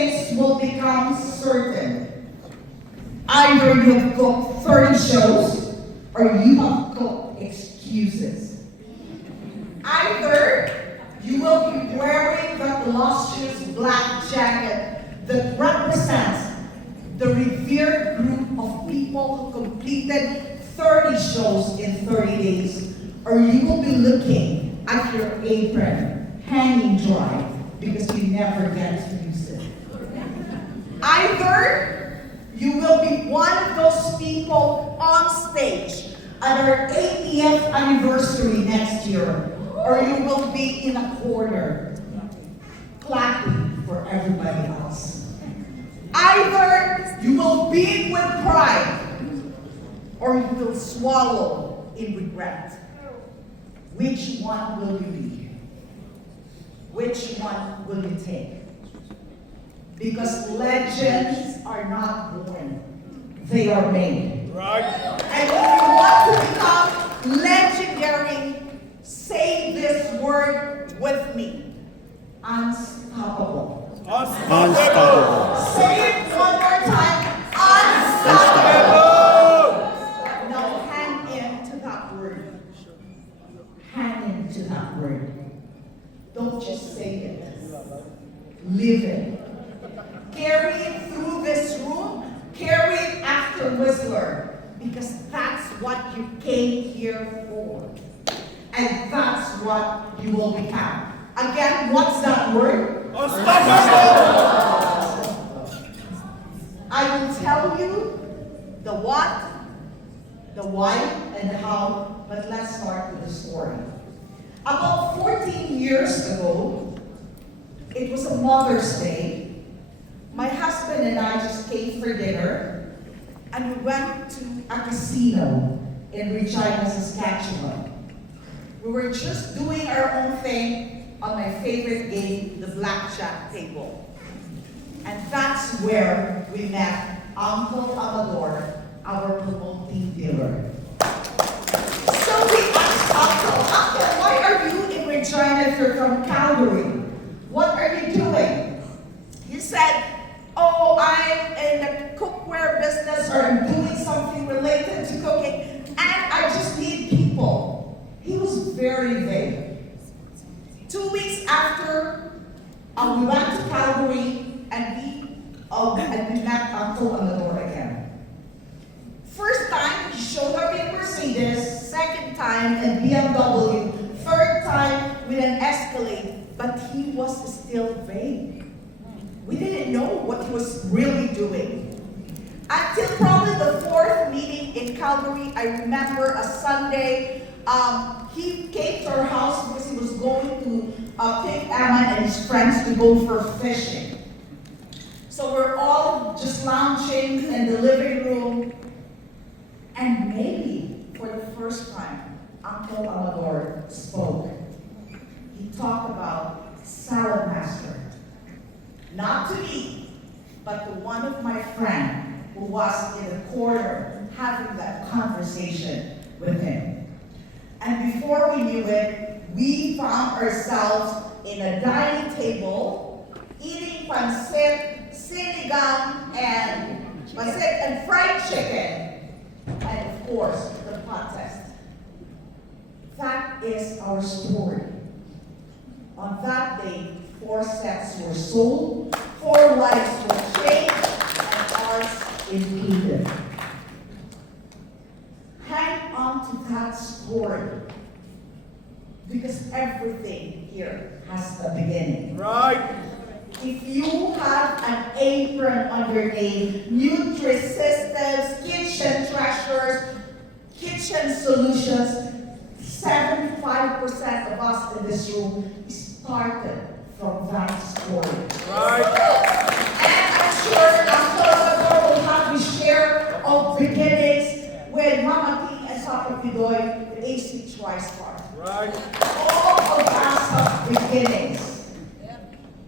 things will become certain. Either you have cooked 30 shows or you have cooked excuses. Either you will be wearing that illustrious black jacket that represents the revered group of people who completed 30 shows in 30 days, or you will be looking at your apron hanging dry because you never get to use it. Either you will be one of those people on stage at our 80th anniversary next year, or you will be in a corner clapping for everybody else. Either you will beam with pride, or you will swallow in regret. Which one will you be? Which one will you take? Because legends are not born, they are made. Right. And if you want to become legendary, say this word with me. Unstoppable. Unstoppable. Say it one more time. Unstoppable. Now hang into that word. Hang into that word. Don't just say it. Live it. Carry it through this room. Carry it after Whistler. Because that's what you came here for. And that's what you will become. Again, what's that word? Unstoppable. I will tell you the what, the why, and the how, but let's start with the story. About 14 years ago, it was a Mother's Day. My husband and I just came for dinner, and we went to a casino in Regina, Saskatchewan. We were just doing our own thing on my favorite game, the blackjack table. And that's where we met Uncle Amador, our promoting dealer. So we asked Uncle, why are you in Regina if you're from Calgary? What are you doing? He said, oh, I'm in the cookware business, or I'm doing something related to cooking, and I just need people. He was very vague. 2 weeks after, we went to Calgary, and we met Uncle Amador again. First time, he showed up in Mercedes. Second time, in BMW. Third time, with an Escalade. But he was still vague. We didn't know what he was really doing. Until probably the fourth meeting in Calgary, I remember a Sunday, he came to our house because he was going to take Emma and his friends to go for fishing. So we're all just lounging in the living room, and maybe for the first time, Uncle Amador spoke. He talked about Salad Master. Not to me, but to one of my friends who was in the corner having that conversation with him. And before we knew it, we found ourselves in a dining table eating pancit, sinigang, and fried chicken, and of course, the pot test. That is our story. On that day, 4 sets were sold, 4 lives were changed, and ours included. Hang on to that story, because everything here has a beginning. Right. If you have an apron on your name, Nutri-Systems, Kitchen Treasures, Kitchen Solutions, 75% of us in this room started from that story. Right. And I'm sure Uncle Amador will have his share of beginnings with Mama T and Papa Pidoy, the AC TriStar. Right. All of us have beginnings.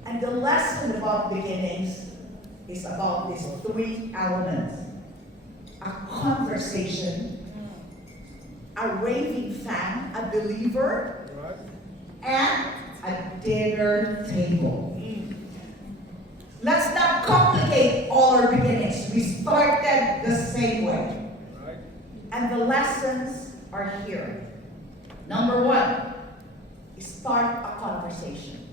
And the lesson about beginnings is about these 3 elements. A conversation, a raving fan, a believer, Right. and a dinner table. Let's not our beginnings. We started the same way. And the lessons are here. Number one, start a conversation.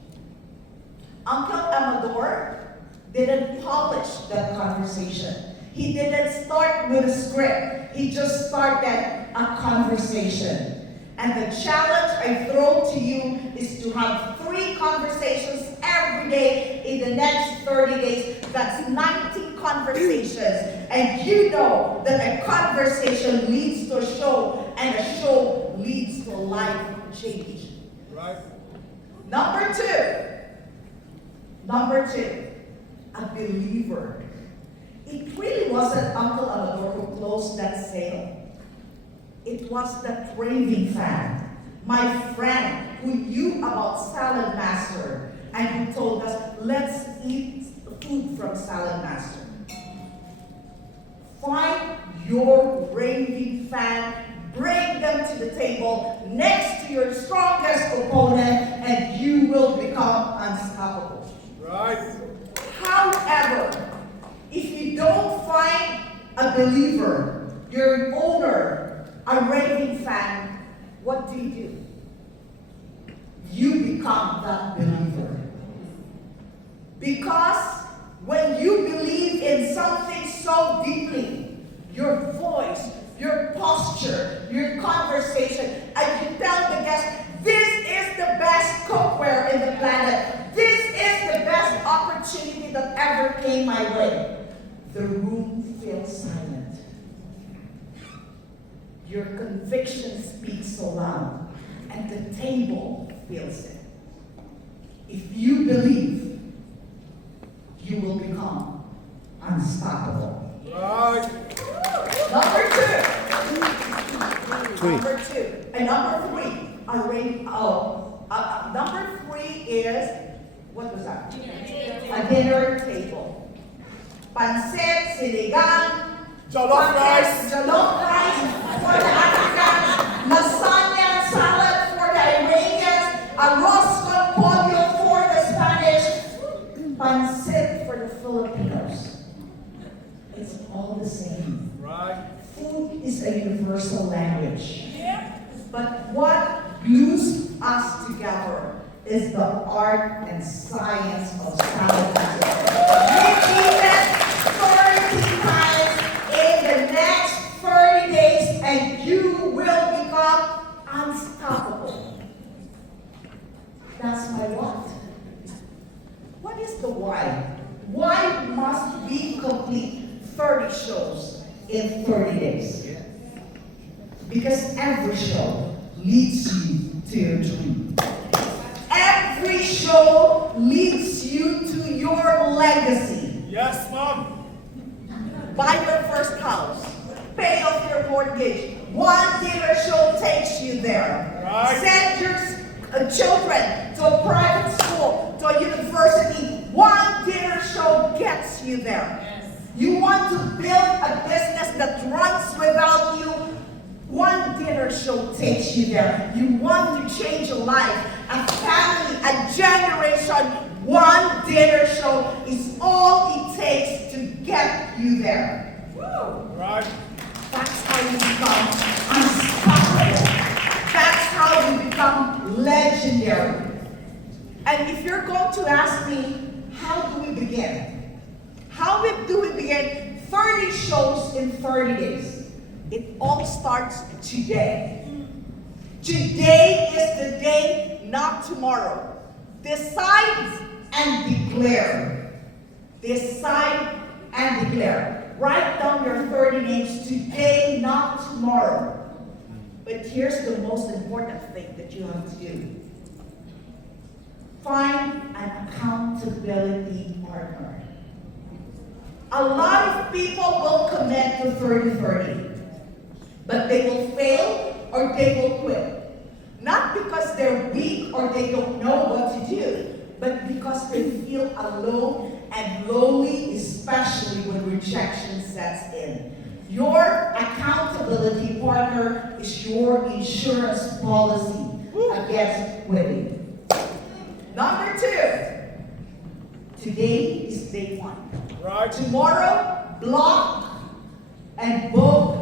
Uncle Amador didn't polish that conversation. He didn't start with a script. He just started a conversation. And the challenge I throw to you is to have 3 conversations every day in the next 30 days. That's 90 conversations. And you know that a conversation leads to a show, and a show leads to life change. Right. Number two, a believer. It really wasn't Uncle Amador who closed that sale. It was that raving fan, my friend who knew about Salad Master and who told us, let's eat food from Salad Master. Find your raving fan, bring them to the table next to your strongest opponent, and you will become unstoppable. Right. However, if you don't find a believer, your owner, a raving fan, what do? You become that believer. Because when you believe in something so deeply, your voice, your posture, your conversation, and you tell the guests, this is the best cookware in the planet. This is the best opportunity that ever came my way. The room feels silent. Your conviction speaks so loud, and the table feels it. If you believe, you will become unstoppable. Right. Number 2. 3. Number 2. And number 3. Number 3 is, what was that? A dinner table. Pancit, sinigang, Jollof rice. Jollof rice for the Africans, lasagna salad for the Iranians, arroz con pollo for the Spanish, pancit for the Filipinos. It's all the same. Right. Food is a universal language. But what glues us together is the art and science of salad. Repeat it 30 times in the next 30 days, and you will become unstoppable. That's my what. What is the why? Why must we complete 30 shows in 30 days? Because every show leads you to your dream. Every show leads you to your legacy. Yes, Mom. Buy your first house. Pay off your mortgage. One dinner show takes you there. Right. Send your children to a private school, to a university. One dinner show gets you there. You want to build a business that runs without you. One dinner show takes you there. You want to change a life, a family, a generation. One dinner show is all it takes to get you there. Woo. Right. That's how you become unstoppable. That's how you become legendary. And if you're going to ask me, how do we begin? Do we begin 30 shows in 30 days? It all starts today. Today is the day, not tomorrow. Decide and declare. Decide and declare. Write down your 30 names today, not tomorrow. But here's the most important thing that you have to do. Find an accountability partner. A lot of people will commit to 30-30, but they will fail or they will quit. Not because they're weak or they don't know what to do, but because they feel alone and lonely, especially when rejection sets in. Your accountability partner is your insurance policy against quitting. Number 2, today is day 1. Right. Tomorrow, block and book,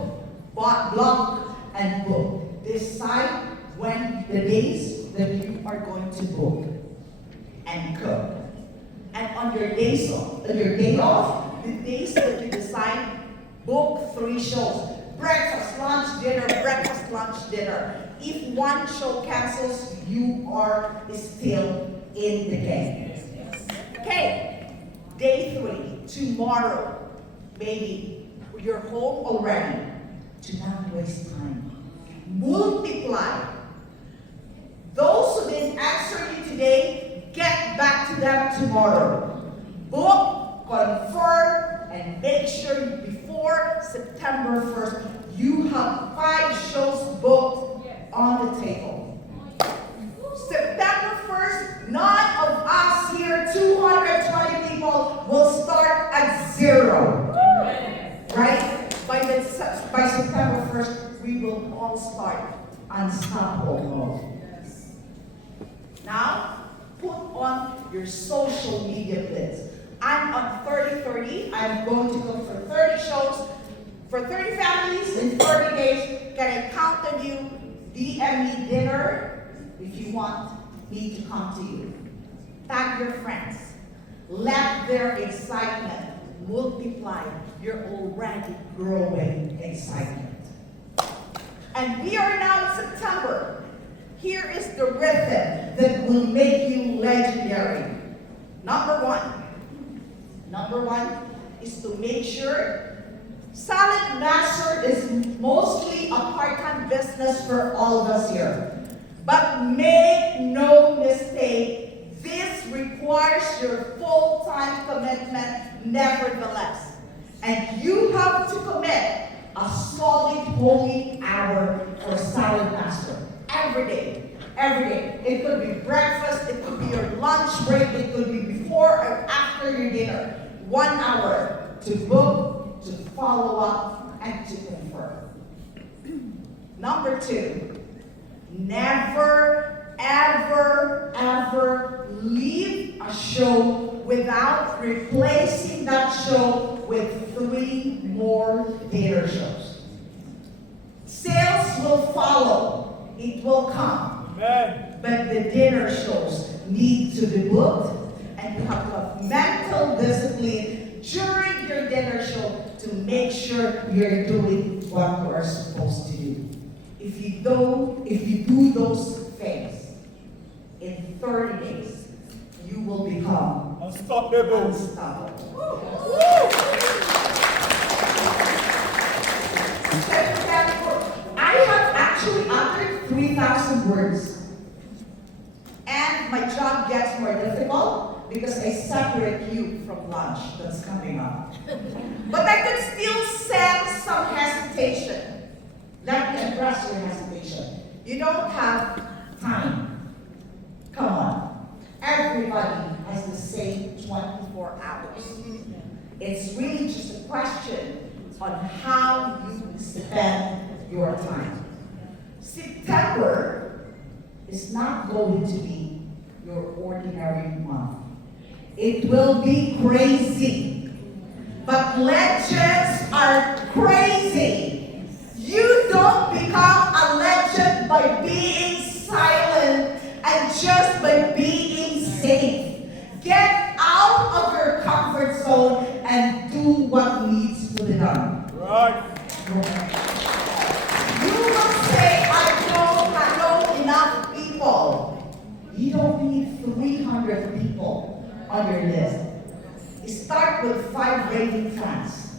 block and book. Decide when the days that you are going to book and cook. And on your days off, the days that you decide, book 3 shows. Breakfast, lunch, dinner, breakfast, lunch, dinner. If one show cancels, you are still in the game. Okay, day 3, tomorrow. Maybe you're home already. Do not waste time. Multiply. Those who didn't answer you today, get back to them tomorrow. Book, confirm, and make sure before September 1st, you have 5 shows booked on the table. September 1st, none of us here, 220 people, will start at 0. Right? By September 1st, we will all start unstoppable mode. Now, put on your social media blitz. I'm on 30-30. I'm going to go for 30 shows, for 30 families in 30 days. Can I count on you? DM me dinner if you want me to come to you. Tag your friends. Let their excitement multiply your already growing excitement. And we are now in September. Here is the rhythm that will make you legendary. Number one is to make sure Salad Master is mostly a part-time business for all of us here. But make no mistake, this requires your full-time commitment nevertheless. And you have to commit a solid holy hour for Salad Master. Every day. It could be breakfast, it could be your lunch break, it could be before or after your dinner. 1 hour to book, to follow up, and to confirm. Number 2, never, ever, ever leave a show without replacing that show with 3 more dinner shows. Sales will follow. It will come. Amen. But the dinner shows need to be booked, and you have to have mental discipline during your dinner show to make sure you're doing what you are supposed to do. If you do those things, in 30 days, you will become Unstoppable. I have actually uttered 3,000 words. And my job gets more difficult because I separate you from lunch that's coming up. But I could still sense some hesitation. Let me address your hesitation. You don't have time. Come on. Everybody has the same 24 hours. It's really just a question on how you spend your time. September is not going to be your ordinary month. It will be crazy. But legends are crazy. You don't become a legend by being silent and just by being safe. Get out of your comfort zone and do what needs to be done. Right. You will say, I know enough people. You don't need 300 people on your list. Start with 5 raving fans,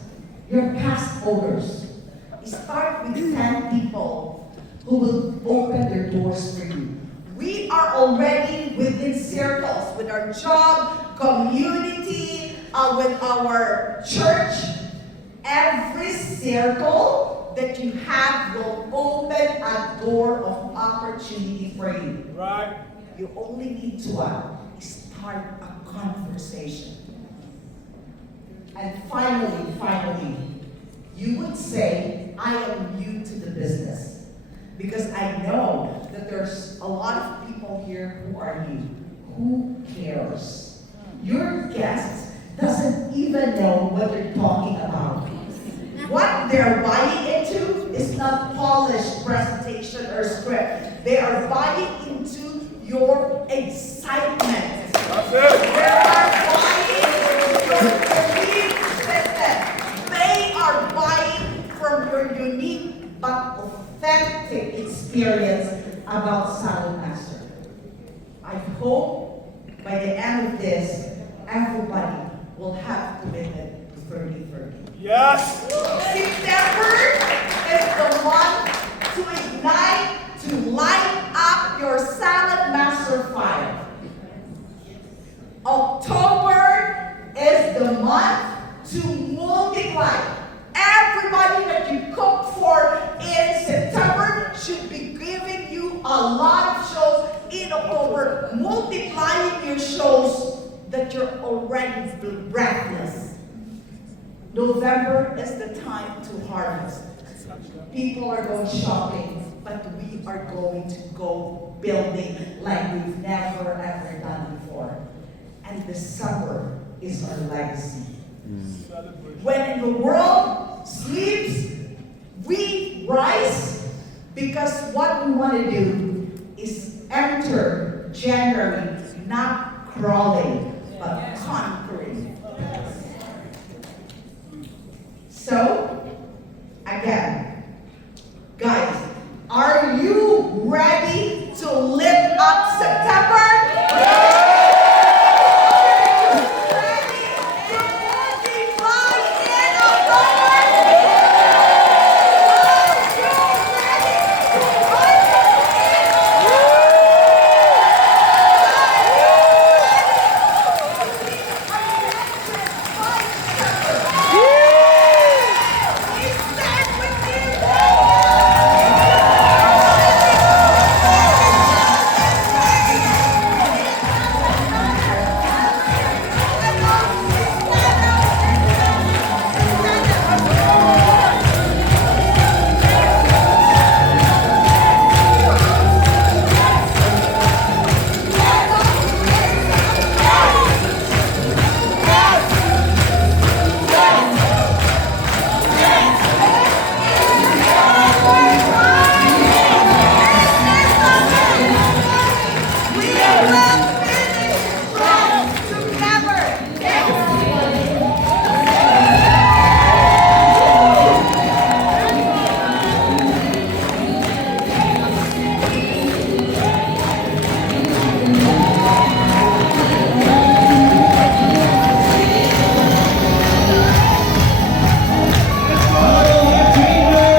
your past owners. Start with 10 people who will open their doors for you. We are already within circles with our job, community, with our church. Every circle that you have will open a door of opportunity for you. Right. You only need to start a conversation. And finally, you would say, I am new to the business. Because I know that there's a lot of people here who are new. Who cares? Your guest doesn't even even know what they're talking about. What they're buying into is not polished presentation or script. They are buying into your excitement. That's They it. are buying your belief system. They are buying from your unique but authentic experience about Salad Master. I hope by the end of this, everybody will have committed to 30-30. Yes. September is the month to ignite, to light up your Salad Master fire. October is the month to multiply. Everybody that you cook for in September should be giving you a lot of shows in October, multiplying your shows that you're already breathless. November is the time to harvest. People are going shopping, but we are going to go building like we've never ever done before. And December is our legacy. When the world sleeps, we rise because what we want to do is enter January not crawling, but